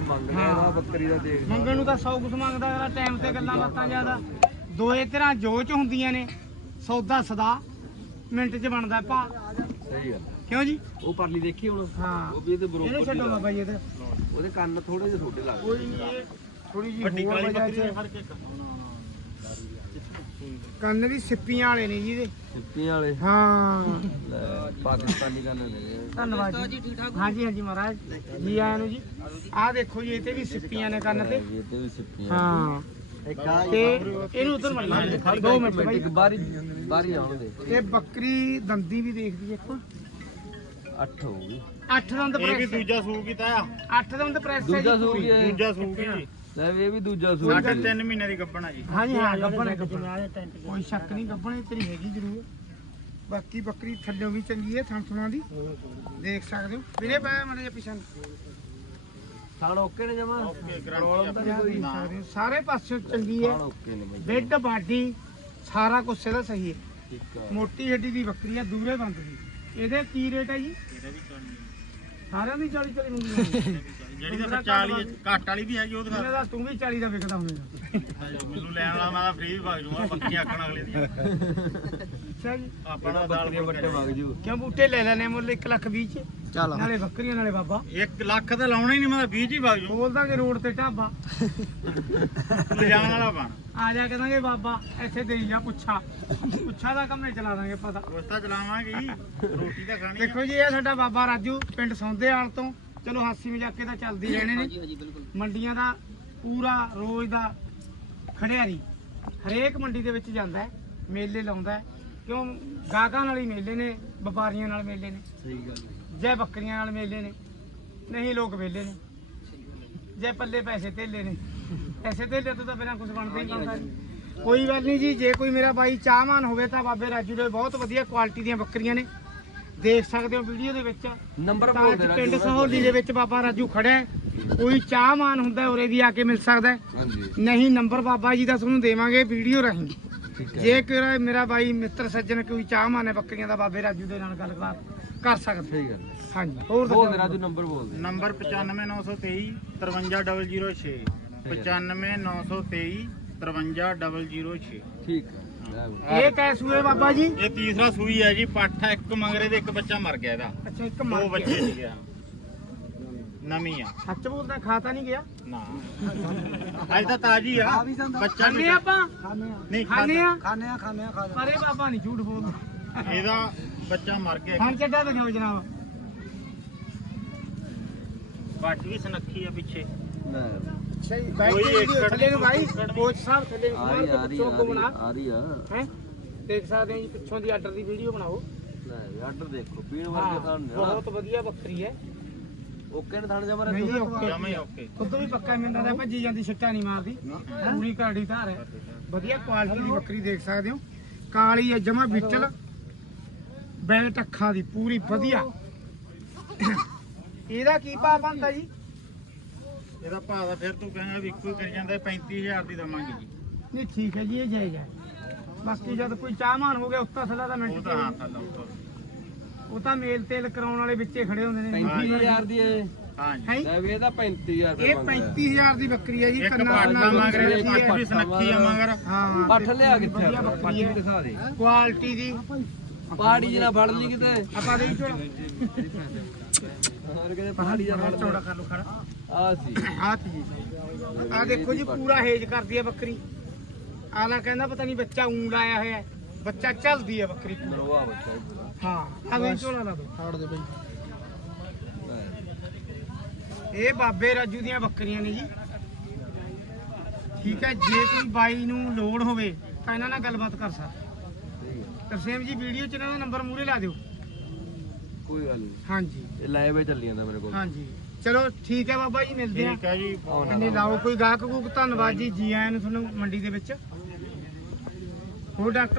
ਮੰਗਣ ਨੂੰ ਤਾਂ 100 ਕੁਛ ਮੰਗਦਾ ਅਗਲਾ ਟਾਈਮ ਤੇ ਗੱਲਾਂ ਬਾਤਾਂ ਜ਼ਿਆਦਾ। ਦੋਏ ਤਰ੍ਹਾਂ ਜੋਚ ਹੁੰਦੀਆਂ ਨੇ ਸੌਦਾ ਸਦਾ ਮਿੰਟ 'ਚ ਬਣਦਾ ਭਾ। ਸਹੀ ਗੱਲ ਕਿਉਂ ਜੀ? ਉਹ ਪਰਲੀ ਦੇਖੀ ਹੁਣ? ਹਾਂ। ਉਹ ਵੀ ਇਹਦੇ ਬਰੋਬਰ ਇਹਨੂੰ ਛੱਡੋ ਦੀ ਬਾਬਾ ਜੀ ਇਹਦੇ ਉਹਦੇ ਕੰਨ ਥੋੜੇ ਜਿਹੇ ਛੋਟੇ ਲੱਗਦੇ ਕੋਈ ਨਹੀਂ ਥੋੜੀ ਜਿਹੀ ਵੱਡੀ ਕਾਲੀ ਬੱਕਰੀ ਕੰਨ ਵੀ ਸਿੱਪੀਆਂ ਵਾਲੇ ਨੇ ਜੀ ਇਹਦੇ। ਸਿੱਪੀਆਂ ਵਾਲੇ? ਹਾਂ। ਲੈ, ਪਾਕਿਸਤਾਨੀ ਕੰਨ ਨੇ ਧੰਨਵਾਦ ਜੀ। ਹਾਂਜੀ ਹਾਂਜੀ ਮਹਾਰਾਜ। ਜੀ ਆਇਆਂ ਨੂੰ ਜੀ। ਆਹ ਦੇਖੋ ਜੀ ਇਹ ਤੇ ਵੀ ਸਿੱਪੀਆਂ ਨੇ ਕੰਨ ਤੇ। ਇਹ ਤੇ ਵੀ ਸਿੱਪੀਆਂ ਹਾਂ। ਤੇ ਇਹਨੂੰ ਉਧਰ ਮੜ ਲਾ ਦੋ ਮਿੰਟ ਬਾਈ। ਇੱਕ ਬਾਰੀ ਬਾਰੀ ਆਉਣ ਦੇ ਇਹ ਬੱਕਰੀ ਦੰਦੀ ਵੀ ਦੇਖਦੀ ਇੱਕ। ਅੱਠ ਹੋ ਗਈ। ਅੱਠ ਦੰਦ ਇਹ ਵੀ ਪ੍ਰੈਸ ਦੂਜਾ ਸੂ ਕੀਤਾ ਆ। ਅੱਠ ਦੰਦ ਪ੍ਰੈਸ ਹੈ ਦੂਜਾ ਜੀ ਸੂਟ ਪੂਰੀ। ਹੀ। ਦੂਜਾ ਸੂ ਕੀ ਲੈ ਵੀ ਇਹ ਵੀ ਦੂਜਾ ਸੂਟ ਸਾਢੇ ਤਿੰਨ ਮਹੀਨੇ ਦੀ ਗੱਭਣਾ ਜੀ। ਹਾਂਜੀ ਹਾਂ ਗੱਬਣ ਹੈ ਗੱਬਣ ਕੋਈ ਸ਼ੱਕ ਨਹੀਂ ਗੱਬਣ ਤੇਰੀ ਹੈਗੀ ਜ਼ਰੂਰ। ਬਾਕੀ ਬੱਕਰੀ ਥੱਲਿਓਂ ਵੀ ਚੰਗੀ ਹੈ ਥਣਥਣਾ ਦੀ। ਦੇਖ ਸਕਦੇ ਹੋ। ਵੀਰੇ ਪੈ ਮੜੇ ਜਿਹਾ ਪਿਛਾਂ ਥਾਣ ਓਕੇ ਨੇ ਜਮਾ। ਓਕੇ ਸਕਦੇ ਹੋ। ਸਾਰੇ ਪਾਸਿਓਂ ਚੰਗੀ ਹੈ। ਬੈੱਡ ਬਾਡੀ ਸਾਰਾ ਕੁਝ ਇਹਦਾ ਸਹੀ ਹੈ। ਠੀਕ ਆ। ਮੋਟੀ ਹੱਡੀ ਦੀ ਬੱਕਰੀ ਹੈ ਦੂਰੇ ਬੰਦ ਦੀ। ਇਹਦੇ ਕੀ ਰੇਟ ਹੈ ਜੀ? ਇਹਦਾ ਵੀ ਕਰਨੀ ਸਾਰਿਆਂ ਦੀ 40 40 ਮੰਗੀ ਜਿਹੜੀ ਤਾਂ 40 ਘੱਟ ਵਾਲੀ ਵੀ ਹੈਗੀ ਉਹ ਦਿਖਾ। ਇਹਨੇ ਦਾ ਤੂੰ ਵੀ 40 ਦਾ ਵਿਕਦਾ ਹੋਵੇਗਾ ਮੈਨੂੰ ਲੈਣ ਵਾਲਾ ਮੈਂ ਤਾਂ ਫ੍ਰੀ ਵੀ ਵਗ ਜੂਗਾ ਬੱਕੀਆਂ ਆਖਣ ਅਗਲੇ ਦੀਆਂ ਅੱਛਾ ਜੀ। ਆਪਣਾ ਦਾਲ ਵੱਟੇ ਵਗ ਜੂ ਕਿਉਂ ਬੂਟੇ ਲੈ ਲੈਣੇ ਮੁੱਲ 1 ਲੱਖ 20 ਚ? ਚੱਲ। ਨਾਲੇ ਬੱਕਰੀਆਂ ਨਾਲੇ ਬਾਬਾ। 1 ਲੱਖ ਤਾਂ ਲਾਉਣਾ ਹੀ ਨਹੀਂ ਮੈਂ ਤਾਂ 20 ਹੀ ਵਗ ਜੂ ਬੋਲ ਦਾਂਗੇ ਰੋਡ ਤੇ ਢਾਬਾ। ਲਿਜਾਣ ਵਾਲਾ ਬਣ। ਆ ਜਾ ਕੇ ਦਾਂਗੇ ਬਾਬਾ ਇੱਥੇ ਦੇਈ ਜਾ ਪੁੱਛਾ। ਪੁੱਛਾ ਦਾ ਕੰਮ ਨਹੀਂ ਚਲਾ ਦਾਂਗੇ ਪਤਾ ਉਸ ਤਾਂ ਚਲਾਵਾਂਗੇ ਹੀ ਰੋਟੀ ਤਾਂ ਖਾਣੀ ਆ। ਦੇਖੋ ਜੀ ਇਹ ਸਾਡਾ ਬਾਬਾ ਰਾਜੂ ਪਿੰਡ ਸੌਂਦੇਵਾਲ ਤੋਂ। ਚਲੋ ਹਾਸੀ ਮਜ਼ਾਕੇ ਤਾਂ ਚੱਲਦੀ ਰਹਿਣੇ ਨੇ। ਮੰਡੀਆਂ ਦਾ ਪੂਰਾ ਰੋਜ਼ ਦਾ ਖੜਿਆਰੀ ਹਰੇਕ ਮੰਡੀ ਦੇ ਵਿੱਚ ਜਾਂਦਾ ਹੈ ਮੇਲੇ ਲਾਉਂਦਾ ਹੈ। ਕਿਉਂ? ਗਾਹਕਾਂ ਨਾਲ ਹੀ ਮੇਲੇ ਨੇ ਵਪਾਰੀਆਂ ਨਾਲ ਮੇਲੇ ਨੇ। ਸਹੀ ਗੱਲ ਜੈ ਬੱਕਰੀਆਂ ਨਾਲ ਮੇਲੇ ਨੇ ਨਹੀਂ ਲੋਕ ਵੇਲੇ ਨੇ। ਜੈ ਪੱਲੇ ਪੈਸੇ ਧੇਲੇ ਨੇ। ਪੈਸੇ ਧੇਲੇ ਤੋਂ ਤਾਂ ਬਿਨਾਂ ਕੁਝ ਬਣਦਾ ਹੀ ਬਣਦਾ ਨਹੀਂ ਕੋਈ ਗੱਲ ਨਹੀਂ ਜੀ ਜੇ ਕੋਈ ਮੇਰਾ ਬਾਈ ਚਾਹਵਾਨ ਹੋਵੇ ਤਾਂ ਬਾਬੇ ਰਾਜੂ ਦੇ ਬਹੁਤ ਵਧੀਆ ਕੁਆਲਿਟੀ ਦੀਆਂ ਬੱਕਰੀਆਂ ਨੇ। ਦੇਖ ਸਕਦੇ ਹੋ ਵੀਡੀਓ ਦੇ ਵਿੱਚ। ਨੰਬਰ ਬੋਲ ਦੇ ਪਿੰਡ ਸਹੌਲੀ ਦੇ ਵਿੱਚ ਬਾਬਾ ਰਾਜੂ ਖੜਾ ਹੈ। ਕੋਈ ਚਾਹਵਾਨ ਹੁੰਦਾ ਉਰੇ ਵੀ ਆ ਕੇ ਮਿਲ ਸਕਦਾ। ਹਾਂਜੀ। ਨਹੀਂ ਨੰਬਰ ਬਾਬਾ ਜੀ ਦਾ ਤੁਹਾਨੂੰ ਦੇਵਾਂਗੇ ਵੀਡੀਓ ਰਾਹੀਂ। ਜੇ ਕੋਈ ਮੇਰਾ ਬਾਈ ਮਿੱਤਰ ਸੱਜਣ ਕੋਈ ਚਾਹਵਾਨ ਹੈ ਬੱਕਰੀਆਂ ਦਾ ਬਾਬੇ ਰਾਜੂ ਦੇ ਨਾਲ ਗੱਲਬਾਤ ਕਰ ਸਕਦਾ ਸਹੀ ਗੱਲ ਹਾਂਜੀ ਹੋਰ ਬੋਲ ਦੇ ਦੱਸੋ ਰਾਜੂ ਨੰਬਰ ਬੋਲ ਦੇ। ਨੰਬਰ 95923 53006 95923 53006 ਠੀਕ ਹੈ ਲੈ ਬਈ। ਇਹ ਕੈ ਸੂਏ ਬਾਬਾ ਜੀ? ਇਹ ਤੀਸਰਾ ਸੂਈ ਹੈ ਜੀ ਪੱਠਾ ਇੱਕ ਮੰਗਰੇ ਦੇ ਇੱਕ ਬੱਚਾ ਮਰ ਗਿਆ ਇਹਦਾ। ਅੱਛਾ ਇੱਕ ਦੋ ਮਰ ਬੱਚੇ ਗਿਆ ਸੀਗੇ। ਨਵੀਂ ਆ। ਸੱਚ ਬੋਲਦਾ ਖਾਤਾ ਨਹੀਂ ਗਿਆ। ਨਾ। ਅੱਜ ਤਾਂ ਤਾਜੀ ਆ। ਬੱਚਾ ਖਾਣੇ ਵੀ ਆਪਾਂ? ਨਹੀਂ ਖਾਣੇ ਆ? ਖਾਣੇ ਆ ਖਾਣੇ ਆ ਪਰ ਇਹ ਬਾਬਾ ਨਹੀਂ ਝੂਠ ਬੋਲਦਾ। ਇਹਦਾ ਬੱਚਾ ਮਰ ਗਿਆ। ਖਾਣ ਚੱਡਾ ਦਿਖਾਓ ਜਨਾਬ? ਪੱਟ ਵੀ ਸਨੱਖੀ ਆ ਪਿੱਛੇ। ਸਹੀ ਕੋਈ ਏਕੜ ਥੱਲੇ ਨੂੰ ਨਹੀਂ। ਕੋਚ ਸਾਹਿਬ ਥੱਲੇ ਨੂੰ ਆ ਰਹੀ ਆ ਰਹੀ ਪਿੱਛੋਂ ਅੱਗੋਂ ਬਣਾ। ਆ ਰਹੀ ਆ। ਹੈ? ਦੇਖ ਸਕਦੇ ਹੋ ਜੀ ਪਿੱਛੋਂ ਦੀ ਆਰਡਰ ਦੀ ਵੀਡੀਓ ਬਣਾਓ। ਲੈ ਆਰਡਰ ਦੇਖੋ ਪੀਣ ਵਰਗੇ ਬਹੁਤ ਵਧੀਆ ਬੱਕਰੀ ਹੈ। ਓਕੇ ਨੇ ਥਾਣ ਜਮਾ ਨਹੀਂ ਓਕੇ। ਜਮਾ ਹੀ ਓਕੇ। ਖੁਦ ਵੀ ਪੱਕਾ ਮਿੰਦਾ ਦਾ ਭੱਜੀ ਜਾਂਦੀ ਛਿੱਟਾ ਨਹੀਂ ਮਾਰਦੀ। ਪੂਰੀ ਕਾੜੀ ਧਾਰ ਹੈ। ਵਧੀਆ ਕੁਆਲਿਟੀ ਦੀ ਬੱਕਰੀ ਦੇਖ ਸਕਦੇ ਹੋ। ਕਾਲੀ ਹੈ ਜਮਾ ਬਿੱਟਲ ਬੈਲਟ ਅੱਖਾਂ ਦੀ ਪੂਰੀ ਵਧੀਆ। ਇਹਦਾ ਕੀ ਭਾਅ ਬਣਦਾ ਜੀ? ਇਹਦਾ ਭਾਅ ਦਾ ਫਿਰ ਤੂੰ ਕਹੇਂਗਾ ਵੀ ਇੱਕੋ ਹੀ ਕਰੀ ਜਾਂਦਾ 35000 ਦੀ ਦਵਾਂਗੇ ਜੀ। ਨਹੀਂ ਠੀਕ ਹੈ ਜੀ ਇਹ ਜਾਏਗਾ ਬਾਕੀ ਜਦ ਕੋਈ ਚਾਹਮਾਨ ਹੋ ਗਿਆ ਉੱਤਾ ਥੱਲਾ ਦਾ ਉਹ ਮਿੰਟ ਤਾਂ ਹਾਂ ਚ ਥੱਲੇ ਉੱਤੋਂ। ਉਹ ਤਾਂ ਮੇਲ ਤੇਲ ਕਰਾਉਣ ਵਾਲੇ ਵਿੱਚੇ ਖੜੇ ਹੁੰਦੇ ਨੇ। 35000 ਦੀ ਇਹ। ਹਾਂ ਜੀ ਹੈ? ਲੈ ਵੀ ਇਹਦਾ 35000 ਇਹ ਰੁਪਏ 35000 ਦੀ ਬੱਕਰੀ ਹੈ ਜੀ ਕੰਨਾਂ ਨਾਲ ਦਾ ਮੰਗ ਰਿਹਾ ਬੱਕਰੀ ਹੈ। ਪੱਟ ਵੀ ਸਨੱਖੀ ਆ ਮਗਰ। ਹਾਂ। ਪੱਠ ਲਿਆ ਕਿੱਥੇ ਆ? ਬੱਕਰੀ ਹੈ। ਪੱਠ ਵੀ ਦਿਖਾ ਦੇ। ਕੁਆਲਿਟੀ ਦੀ ਪਹਾੜੀ ਜਨਾ ਫੜ ਲਈ ਕਿਤੇ। ਆਪਾਂ ਦੇ ਝੋਲਾ ਹੋਰ ਕਿਤੇ ਪਹਾੜੀ ਜਨਾ ਚੌੜਾ ਕਰ ਲੋ ਖੜਾ। ਆ ਸੀ। ਆ ਤੀ ਆ ਦੇਖੋ ਜੀ ਪੂਰਾ ਹੇਜ ਕਰਦੀ ਹੈ ਬੱਕਰੀ। ਆਲਾ ਕਹਿੰਦਾ ਪਤਾ ਨਹੀਂ ਬੱਚਾ ਊਂ ਲਾਇਆ ਹੋਇਆ। ਹੈ। ਬੱਚਾ ਚੱਲਦੀ ਹੈ ਬੱਕਰੀ। ਪੂਰਾ। ਨਰਵਾ ਬੱਚਾ ਇਹ ਪੂਰਾ ਹਾਂ ਆ ਦੇ ਝੋਲਾ ਲਾ ਦੋ। ਛੱਡ ਦੇ ਬਈ। ਇਹ ਬਾਬੇ ਰਾਜੂ ਦੀਆਂ ਬੱਕਰੀਆਂ ਨੇ ਜੀ। ਠੀਕ ਹੈ ਜੇ ਕੋਈ ਬਾਈ ਨੂੰ ਲੋੜ ਹੋਵੇ ਤਾਂ ਇਹਨਾਂ ਨਾਲ ਗੱਲਬਾਤ ਕਰ ਸਕਦਾ ਠੀਕ ਹੈ। ਤਰਸੇਮ ਜੀ ਵੀਡੀਓ 'ਚ ਇਹਨਾਂ ਦਾ ਨੰਬਰ ਮੂਰੇ ਲਾ ਦਿਓ। ਕੋਈ ਗੱਲ ਨਹੀਂ। ਹਾਂਜੀ। ਇਹ ਲਾਈਵ ਚੱਲੀ ਜਾਂਦਾ ਮੇਰੇ ਕੋਲ। ਹਾਂਜੀ। ਚਲੋ ਠੀਕ ਹੈ ਬਾਬਾ ਜੀ ਮਿਲਦੇ ਆ ਠੀਕ ਹੈ ਜੀ। ਇਹਨੇ ਲਾਓ ਕੋਈ ਗਾਹਕ ਗੂਕ ਧੰਨਵਾਦ ਜੀ ਜੀ ਆਇਆਂ ਨੂੰ ਤੁਹਾਨੂੰ ਮੰਡੀ ਦੇ ਵਿੱਚ। ਹੋਰ ਡਾਕਟਰ